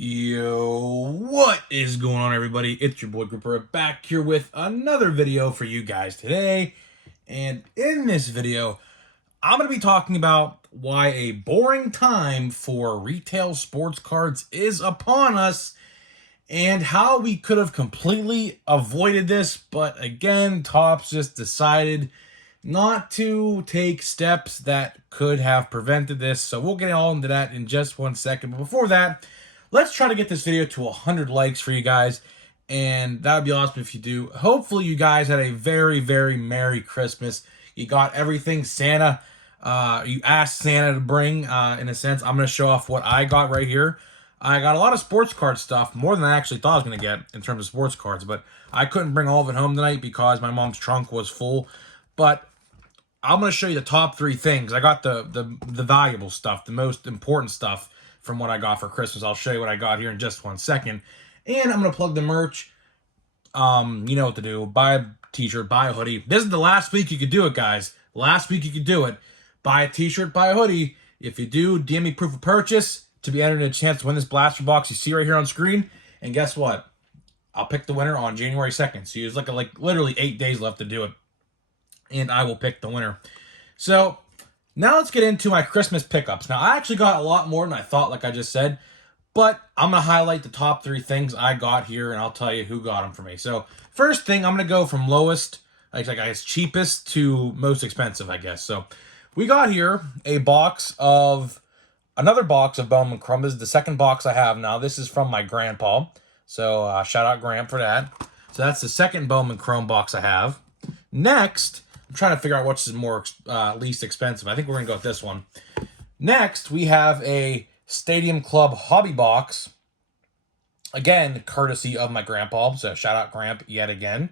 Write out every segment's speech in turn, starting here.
Yo, what is going on, everybody? It's your boy Grouper back here with another video for you guys today. And in this video, I'm going to be talking about why a boring time for retail sports cards is upon us and how we could have completely avoided this. But again, Topps just decided not to take steps that could have prevented this. So we'll get all into that in just 1 second. But before that, let's try to get this video to 100 likes for you guys, and that would be awesome if you do. Hopefully you guys had a very, very Merry Christmas. You got everything Santa, you asked Santa to bring, in a sense. I'm going to show off what I got right here. I got a lot of sports card stuff, more than I actually thought I was going to get in terms of sports cards, but I couldn't bring all of it home tonight because my mom's trunk was full. But I'm going to show you the top 3 things. I got the valuable stuff, the most important stuff from what I got for Christmas. I'll show you what I got here in just 1 second. And I'm going to plug the merch. You know what to do. Buy a t-shirt, buy a hoodie. This is the last week you could do it, guys. Last week you could do it. Buy a t-shirt, buy a hoodie. If you do, DM me proof of purchase to be entered in a chance to win this blaster box you see right here on screen. And guess what? I'll pick the winner on January 2nd. So there's like literally 8 days left to do it. And I will pick the winner. So now let's get into my Christmas pickups. Now, I actually got a lot more than I thought, like I just said, but I'm going to highlight the top 3 things I got here, and I'll tell you who got them for me. So first thing, I'm going to go from lowest, I guess cheapest to most expensive, I guess. So we got here another box of Bowman Chrome. This is the second box I have now. This is from my grandpa. So shout out Graham for that. So that's the second Bowman Chrome box I have. Next, I'm trying to figure out which is more least expensive. I think we're going to go with this one. Next, we have a Stadium Club Hobby Box. Again, courtesy of my grandpa. So shout out Gramp yet again.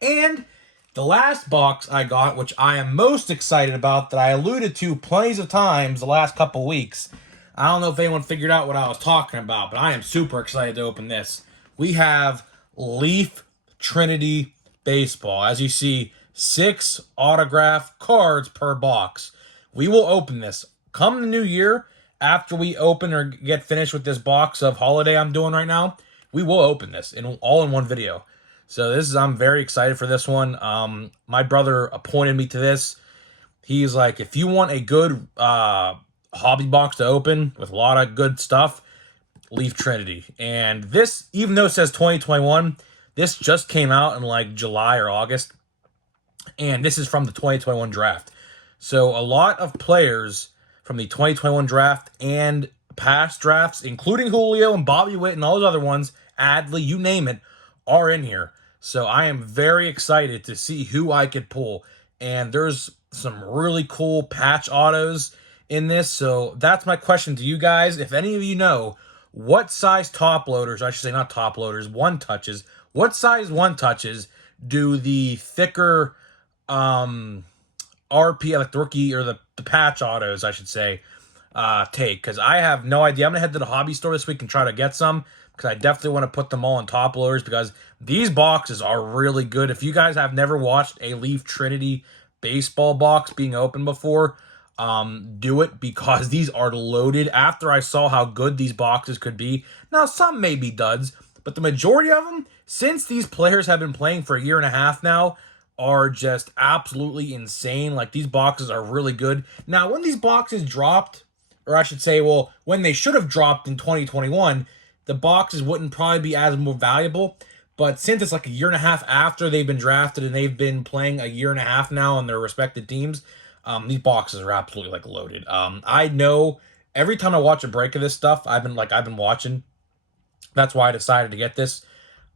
And the last box I got, which I am most excited about, that I alluded to plenty of times the last couple weeks. I don't know if anyone figured out what I was talking about, but I am super excited to open this. We have Leaf Trinity Baseball. As you see, 6 autograph cards per box. We will open this come the new year. After we open or get finished with this box of holiday I'm doing right now, we will open this all in one video. So I'm very excited for this one. My brother appointed me to this. He's like, if you want a good hobby box to open with a lot of good stuff, Leaf Trinity. And this, even though it says 2021, this just came out in like July or August. And this is from the 2021 draft. So a lot of players from the 2021 draft and past drafts, including Julio and Bobby Witt and all those other ones, Adley, you name it, are in here. So I am very excited to see who I could pull. And there's some really cool patch autos in this. So that's my question to you guys. If any of you know what size top loaders, I should say not top loaders, one touches, what size one touches do the thicker RP, like the rookie or the patch autos, I should say, take? Because I have no idea. I'm going to head to the hobby store this week and try to get some, because I definitely want to put them all in top loaders, because these boxes are really good. If you guys have never watched a Leaf Trinity baseball box being opened before, do it, because these are loaded. After I saw how good these boxes could be, now some may be duds, but the majority of them, since these players have been playing for a year and a half now, are just absolutely insane. Like, these boxes are really good. Now, when these boxes dropped, or I should say, well, when they should have dropped in 2021, the boxes wouldn't probably be as more valuable. But since it's like a year and a half after they've been drafted and they've been playing a year and a half now on their respective teams, these boxes are absolutely like loaded. I know every time I watch a break of this stuff, I've been watching. That's why I decided to get this.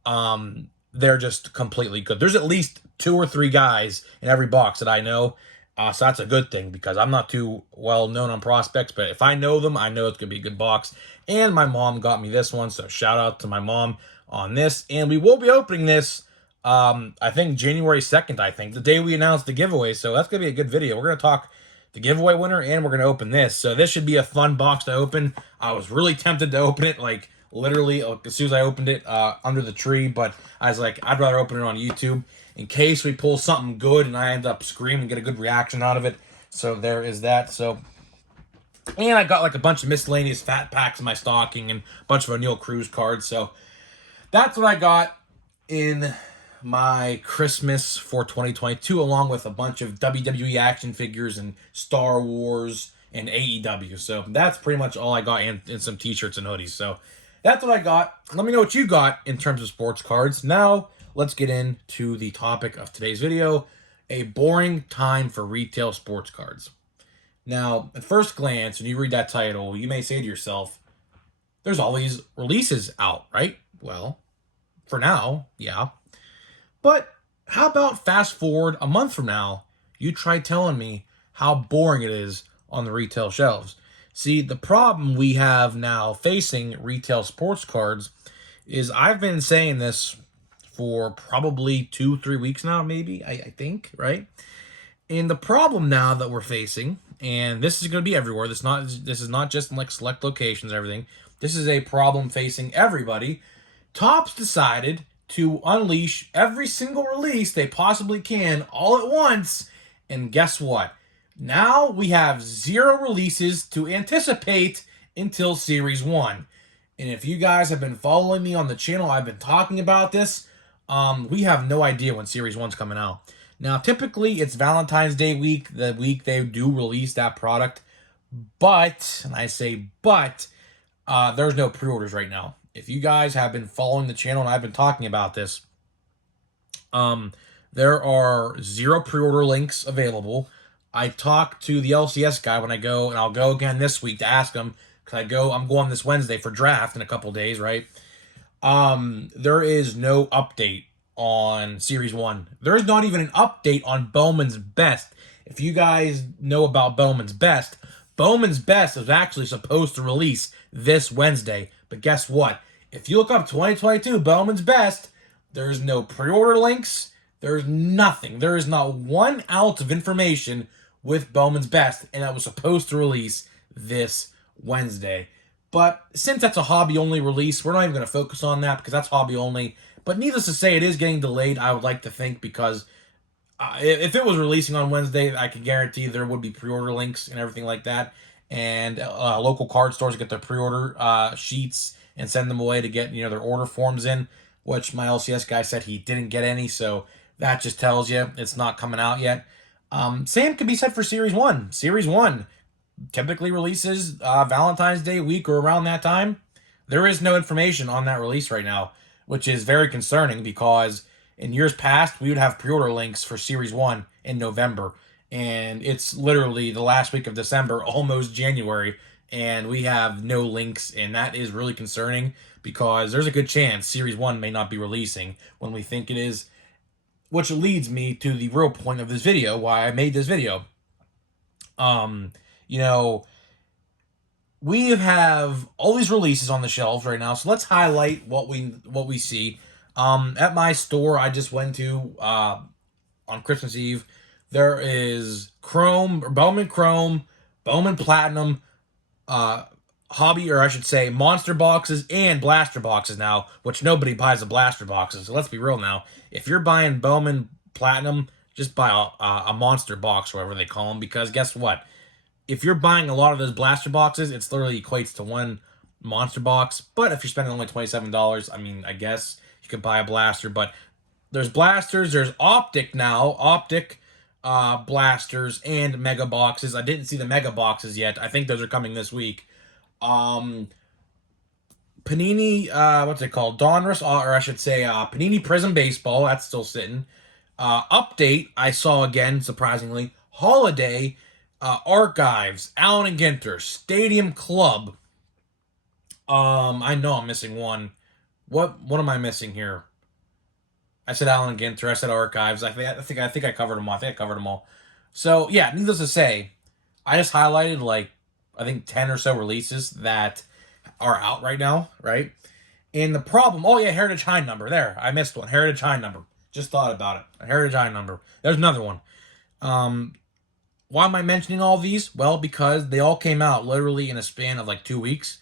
They're just completely good. There's at least 2 or 3 guys in every box that I know. So that's a good thing, because I'm not too well known on prospects, but if I know them, I know it's going to be a good box. And my mom got me this one, so shout out to my mom on this. And we will be opening this, I think January 2nd, the day we announced the giveaway. So that's going to be a good video. We're going to talk the giveaway winner, and we're going to open this. So this should be a fun box to open. I was really tempted to open it, like, literally as soon as I opened it under the tree, but I was like, I'd rather open it on YouTube in case we pull something good and I end up screaming and get a good reaction out of it. So there is that. So And I got like a bunch of miscellaneous fat packs in my stocking and a bunch of O'Neal Cruz cards. So that's what I got in my Christmas for 2022, along with a bunch of WWE action figures and Star Wars and AEW. So that's pretty much all I got, and some t-shirts and hoodies. So that's what I got. Let me know what you got in terms of sports cards. Now, let's get into the topic of today's video, a boring time for retail sports cards. Now, at first glance, when you read that title, you may say to yourself, there's all these releases out, right? Well, for now, yeah. But how about fast forward a month from now, you try telling me how boring it is on the retail shelves. See, the problem we have now facing retail sports cards is I've been saying this for probably 2-3 weeks now, maybe, I think, right? And the problem now that we're facing, and this is going to be everywhere, this is not just in like select locations and everything, this is a problem facing everybody. Topps decided to unleash every single release they possibly can all at once, and guess what? Now we have 0 releases to anticipate until Series 1. And if you guys have been following me on the channel, I've been talking about this. We have no idea when Series 1's coming out. Now, typically, it's Valentine's Day week, the week they do release that product. But, and I say but, there's no pre-orders right now. If you guys have been following the channel and I've been talking about this, there are 0 pre-order links available. I talked to the LCS guy when I go, and I'll go again this week to ask him, because I'm going this Wednesday for draft in a couple days, right? There is no update on Series 1. There is not even an update on Bowman's Best. If you guys know about Bowman's Best is actually supposed to release this Wednesday. But guess what? If you look up 2022 Bowman's Best, there's no pre-order links. There's nothing. There is not 1 ounce of information with Bowman's Best, and it was supposed to release this Wednesday. But since that's a hobby-only release, we're not even going to focus on that because that's hobby-only. But needless to say, it is getting delayed, I would like to think, because if it was releasing on Wednesday, I can guarantee there would be pre-order links and everything like that. And local card stores get their pre-order sheets and send them away to get their order forms in, which my LCS guy said he didn't get any, so that just tells you it's not coming out yet. Same could be said for Series 1. Series 1 typically releases Valentine's Day week or around that time. There is no information on that release right now, which is very concerning because in years past, we would have pre-order links for Series 1 in November, and it's literally the last week of December, almost January, and we have no links, and that is really concerning because there's a good chance Series 1 may not be releasing when we think it is, which leads me to the real point of this video, why I made this video. We have all these releases on the shelves right now, so let's highlight what we see. At my store I just went to on Christmas Eve, there is Bowman Chrome, Bowman Platinum, hobby, or I should say monster boxes and blaster boxes now, which nobody buys the blaster boxes. So let's be real now. If you're buying Bowman Platinum, just buy a monster box, whatever they call them, because guess what? If you're buying a lot of those blaster boxes, it literally equates to 1 monster box. But if you're spending only $27, I mean, I guess you could buy a blaster. But there's blasters, there's Optic now, blasters and mega boxes. I didn't see the mega boxes yet. I think those are coming this week. Panini, what's it called? Donruss, or I should say, Panini Prism Baseball. That's still sitting. Update, I saw again, surprisingly. Holiday, Archives, Allen and Ginter, Stadium Club. I know I'm missing one. What am I missing here? I said Allen and Ginter. I said Archives. I think I covered them all. I think I covered them all. So yeah, needless to say, I just highlighted like I think 10 or so releases that are out right now, right? And the problem, oh yeah, Heritage High number. There, I missed one. Heritage High number. Just thought about it. A Heritage High number. There's another one. Why am I mentioning all these? Well, because they all came out literally in a span of like 2 weeks.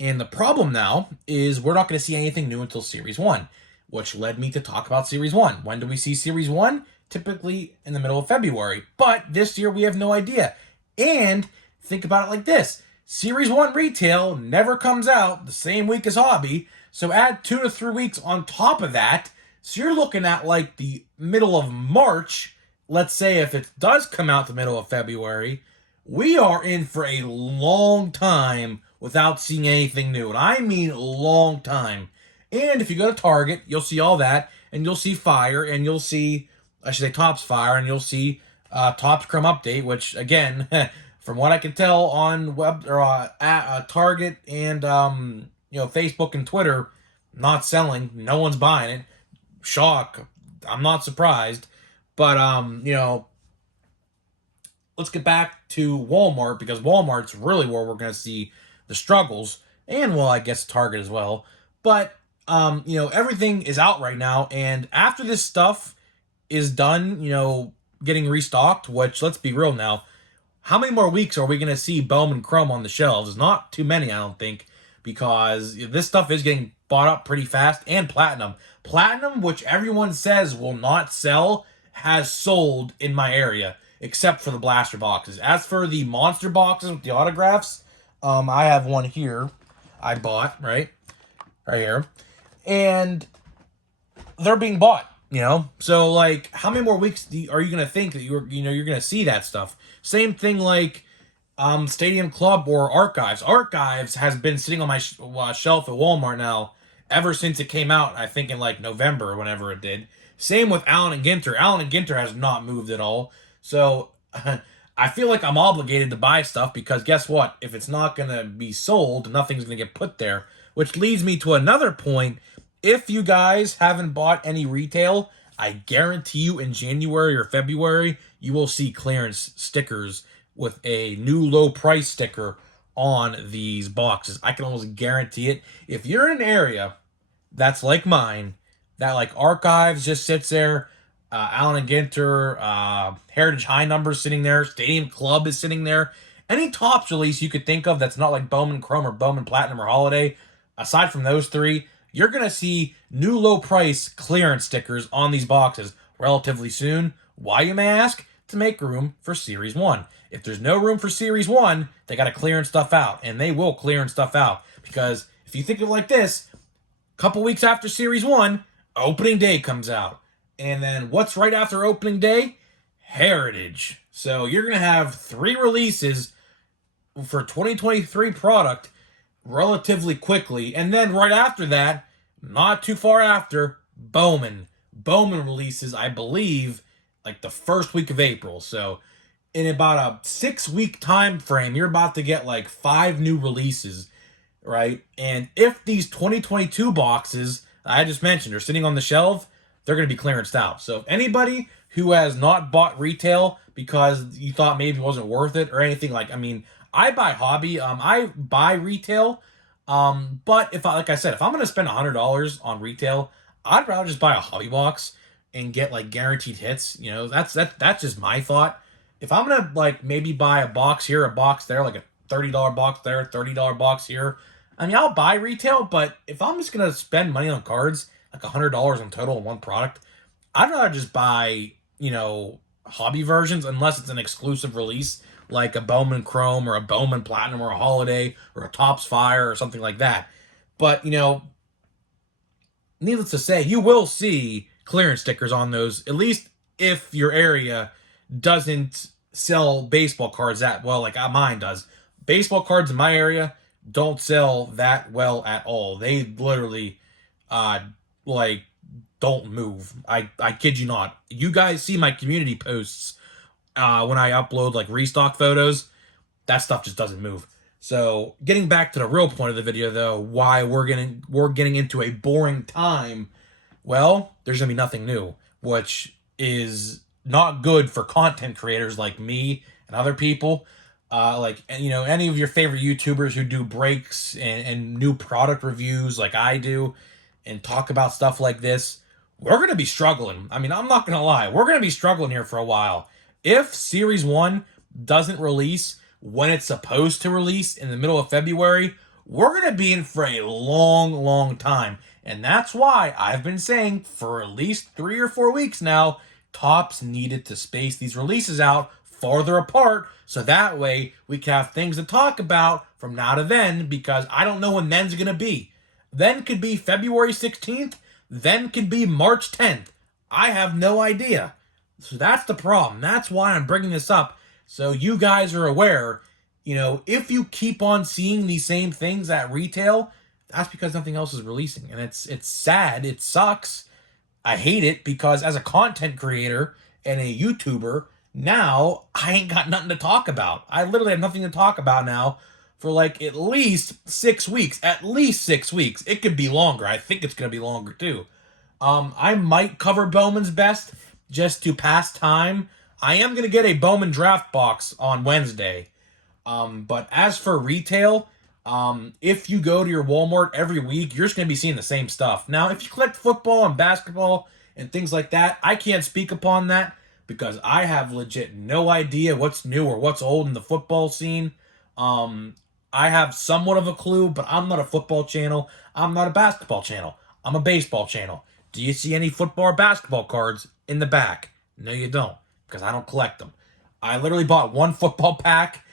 And the problem now is we're not going to see anything new until Series 1, which led me to talk about Series 1. When do we see Series 1? Typically in the middle of February. But this year we have no idea. And think about it like this. Series 1 retail never comes out the same week as hobby, so add 2 to 3 weeks on top of that. So you're looking at like the middle of March. Let's say if it does come out the middle of February, we are in for a long time without seeing anything new. And I mean long time. And if you go to Target, you'll see all that, and you'll see Fire, and you'll see, I should say Topps Fire, and you'll see Topps Chrome Update, which again, from what I can tell on web or at Target and Facebook and Twitter, not selling. No one's buying it. Shock. I'm not surprised. But let's get back to Walmart, because Walmart's really where we're going to see the struggles, and well, I guess Target as well. But everything is out right now, and after this stuff is done, getting restocked, which, let's be real now, how many more weeks are we going to see Bowman Chrome on the shelves? Not too many, I don't think, because this stuff is getting bought up pretty fast. And Platinum. Platinum, which everyone says will not sell, has sold in my area, except for the blaster boxes. As for the monster boxes with the autographs, I have one here I bought, right here, and they're being bought. So like, how many more weeks are you gonna think that you're gonna see that stuff? Same thing like Stadium Club or Archives. Archives has been sitting on my shelf at Walmart now ever since it came out. I think in like November or whenever it did. Same with Allen and Ginter. Allen and Ginter has not moved at all. So I feel like I'm obligated to buy stuff, because guess what? If it's not gonna be sold, nothing's gonna get put there. Which leads me to another point. If you guys haven't bought any retail, I guarantee you in January or February, you will see clearance stickers with a new low price sticker on these boxes. I can almost guarantee it. If you're in an area that's like mine, that like Archives just sits there, Allen and Ginter, Heritage High Numbers sitting there, Stadium Club is sitting there, any Topps release you could think of that's not like Bowman Chrome or Bowman Platinum or Holiday, aside from those three, you're going to see new low price clearance stickers on these boxes relatively soon. Why, you may ask? To make room for Series 1. If there's no room for Series 1, they got to clearance stuff out, and they will clearance stuff out. Because if you think of it like this, a couple weeks after Series 1, opening day comes out. And then what's right after opening day? Heritage. So you're going to have 3 releases for 2023 product relatively quickly. And then right after that, not too far after, Bowman. Bowman releases, I believe, like the first week of April. So in about a 6-week time frame, you're about to get like 5 new releases, right? And if these 2022 boxes I just mentioned are sitting on the shelf, they're going to be clearanced out. So if anybody who has not bought retail because you thought maybe it wasn't worth it or anything, like, I mean, I buy hobby, I buy retail, but if like I said, if I'm going to spend $100 on retail, I'd rather just buy a hobby box and get like guaranteed hits. That's just my thought. If I'm gonna like maybe buy a box here, a box there, like a $30 box there, $30 box here, I mean, I'll buy retail. But if I'm just gonna spend money on cards, like $100 in total on one product, I'd rather just buy hobby versions, unless it's an exclusive release like a Bowman Chrome or a Bowman Platinum or a Holiday or a Topps Fire or something like that. But needless to say, you will see clearance stickers on those, at least if your area doesn't sell baseball cards that well like mine does. Baseball cards in my area don't sell that well at all. They literally like don't move. I kid you not. You guys see my community posts when I upload like restock photos. That stuff just doesn't move. So getting back to the real point of the video though, why we're getting into a boring time. Well, there's gonna be nothing new, which is not good for content creators like me and other people. Any of your favorite YouTubers who do breaks and new product reviews like I do and talk about stuff like this, we're going to be struggling. I mean, I'm not going to lie. We're going to be struggling here for a while. If Series 1 doesn't release when it's supposed to release in the middle of February, we're going to be in for a long, long time. And that's why I've been saying for at least 3 or 4 weeks now, Topps needed to space these releases out farther apart, so that way we can have things to talk about from now to then, because I don't know when then's going to be. Then could be February 16th, then could be March 10th. I have no idea. So that's the problem. That's why I'm bringing this up, so you guys are aware. If you keep on seeing these same things at retail, that's because nothing else is releasing. And it's sad. It sucks. I hate it, because as a content creator and a YouTuber, now I ain't got nothing to talk about. I literally have nothing to talk about now for like at least 6 weeks. At least 6 weeks. It could be longer. I think it's going to be longer too. I might cover Bowman's Best just to pass time. I am going to get a Bowman draft box on Wednesday. But as for retail, if you go to your Walmart every week, you're just going to be seeing the same stuff. Now, if you collect football and basketball and things like that, I can't speak upon that because I have legit no idea what's new or what's old in the football scene. I have somewhat of a clue, but I'm not a football channel. I'm not a basketball channel. I'm a baseball channel. Do you see any football or basketball cards in the back? No, you don't, because I don't collect them. I literally bought one football pack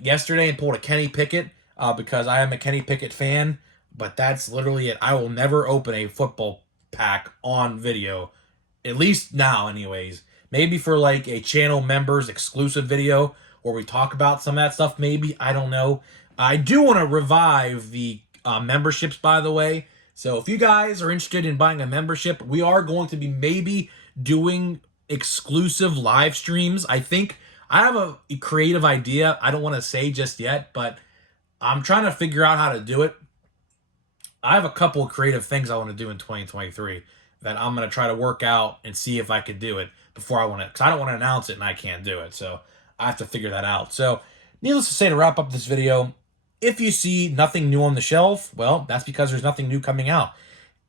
yesterday and pulled a Kenny Pickett because I am a Kenny Pickett fan, but that's literally it. I will never open a football pack on video, at least now anyways. Maybe for like a channel members exclusive video where we talk about some of that stuff, maybe. I don't know. I do want to revive the memberships, by the way. So if you guys are interested in buying a membership, we are going to be maybe doing exclusive live streams. I think I have a creative idea. I don't want to say just yet, but I'm trying to figure out how to do it. I have a couple of creative things I want to do in 2023 that I'm going to try to work out and see if I could do it before I want to, because I don't want to announce it and I can't do it. So I have to figure that out. So needless to say, to wrap up this video, if you see nothing new on the shelf, well, that's because there's nothing new coming out.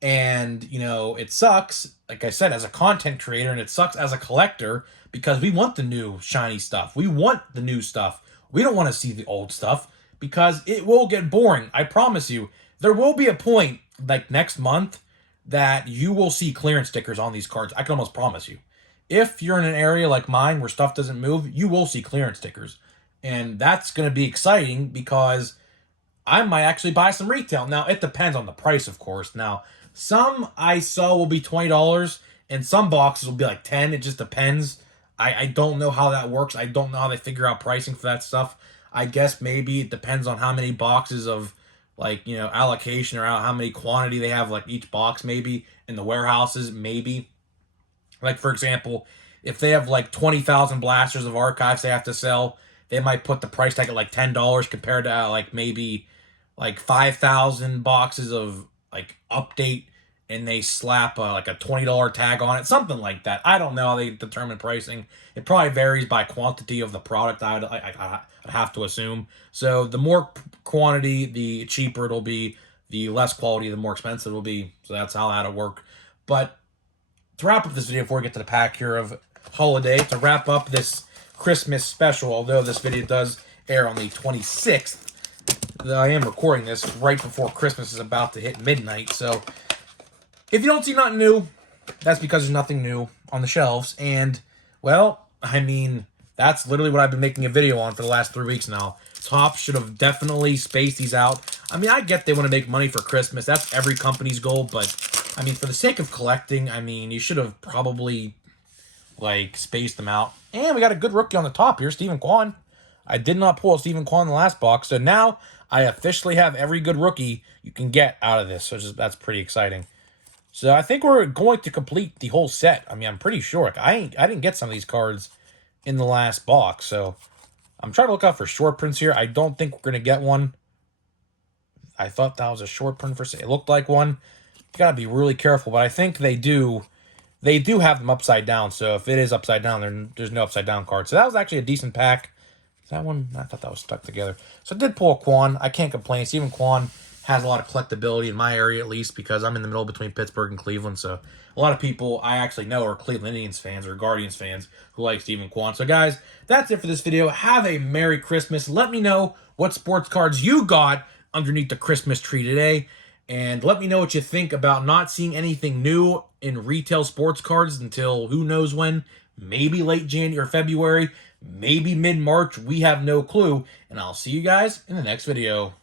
And, it sucks, like I said, as a content creator, and it sucks as a collector, because we want the new shiny stuff. We want the new stuff. We don't want to see the old stuff, because it will get boring. I promise you. There will be a point, like next month, that you will see clearance stickers on these cards. I can almost promise you. If you're in an area like mine where stuff doesn't move, you will see clearance stickers. And that's going to be exciting, because I might actually buy some retail. Now, it depends on the price, of course. Now, some I saw will be $20, and some boxes will be like $10. It just depends. I don't know how that works. I don't know how they figure out pricing for that stuff. I guess maybe it depends on how many boxes of, like, allocation, or how many quantity they have, like, each box, maybe, in the warehouses, maybe. Like, for example, if they have, like, 20,000 blasters of archives they have to sell, they might put the price tag at, like, $10 compared to, like, maybe, like, 5,000 boxes of, like, update, and they slap like a $20 tag on it, something like that. I don't know how they determine pricing. It probably varies by quantity of the product, I'd have to assume. So the more quantity, the cheaper it'll be. The less quality, the more expensive it'll be. So that's how that'll work. But to wrap up this video, before we get to the pack here of holiday, to wrap up this Christmas special, although this video does air on the 26th, I am recording this right before Christmas is about to hit midnight. So if you don't see nothing new, that's because there's nothing new on the shelves. And, well, I mean, that's literally what I've been making a video on for the last 3 weeks now. Topps should have definitely spaced these out. I mean, I get they want to make money for Christmas. That's every company's goal. But, I mean, for the sake of collecting, I mean, you should have probably, like, spaced them out. And we got a good rookie on the top here, Stephen Kwan. I did not pull a Stephen Kwan in the last box. So now I officially have every good rookie you can get out of this. So that's pretty exciting. So I think we're going to complete the whole set. I mean, I'm pretty sure. I didn't get some of these cards in the last box. So I'm trying to look out for short prints here. I don't think we're going to get one. I thought that was a short print for sale. It looked like one. You got to be really careful. But I think they do. They do have them upside down. So if it is upside down, there's no upside down card. So that was actually a decent pack. Is that one? I thought that was stuck together. So I did pull a Kwan. I can't complain. Stephen Kwan has a lot of collectability in my area, at least, because I'm in the middle between Pittsburgh and Cleveland. So a lot of people I actually know are Cleveland Indians fans or Guardians fans who like Stephen Kwan. So guys, that's it for this video. Have a Merry Christmas. Let me know what sports cards you got underneath the Christmas tree today. And let me know what you think about not seeing anything new in retail sports cards until who knows when. Maybe late January or February. maybe mid-March. We have no clue. And I'll see you guys in the next video.